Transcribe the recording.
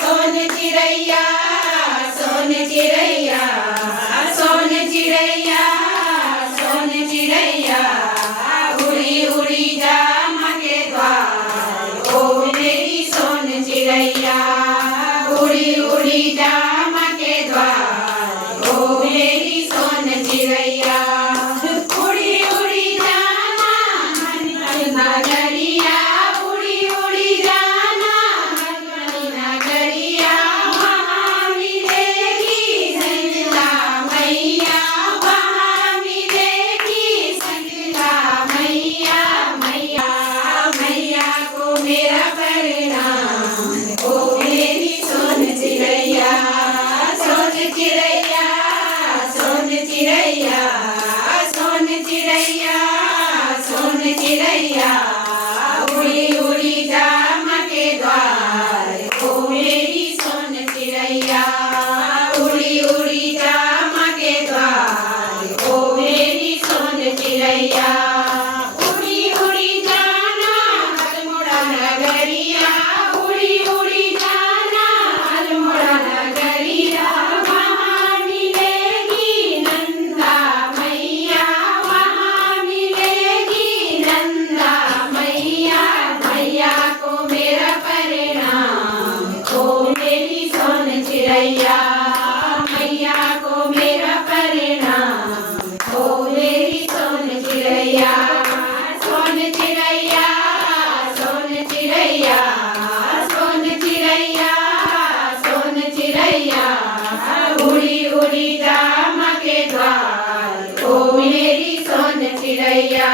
सोन चिड़ैया सोन चिड़ैया सोन चिड़ैया सोन चिड़ैया उड़ी उड़ी जा माँ के द्वार ओ मेरी सोन चिड़ैया उड़ी उड़ी जा माँ के द्वार ओ मेरी सोन चिड़ैया उड़ी उड़ी जाना नगरिया उड़ी उड़ी जाना नगरिया वहाँ मिलेगी संगला मैया वहाँ मिलेगी संगला मैया मैया मैया को मेरा प्रणाम ओ मेरी सोन चिड़ैया सोन चिड़ैया सोन चिड़ैया सोन चिड़ैया सोन चिड़ैया उड़ी उड़ी जा माँ के द्वार ओ मेरी सोन चिड़ैया उड़ी उड़ी जा माँ के द्वार ओ मेरी सोन चिड़ैया उड़ी उड़ी जाना अल्मोड़ा नगरिया उड़ी उड़ी जाना अल्मोड़ा नगरिया वहाँ मिलेगी नंदा मैया वहाँ मिलेगी नंदा मैया मैया को मेरा प्रणाम ओ मेरी सोन चिड़ैया मैया को मेरा प्रणाम ओ मेरी सोन चिड़ैया सोन चिड़ैया सोन चिड़ैया सोन चिड़ैया सोन चिड़ैया उड़ी उड़ी जा माँ के द्वार ओ मेरी सोन चिड़ैया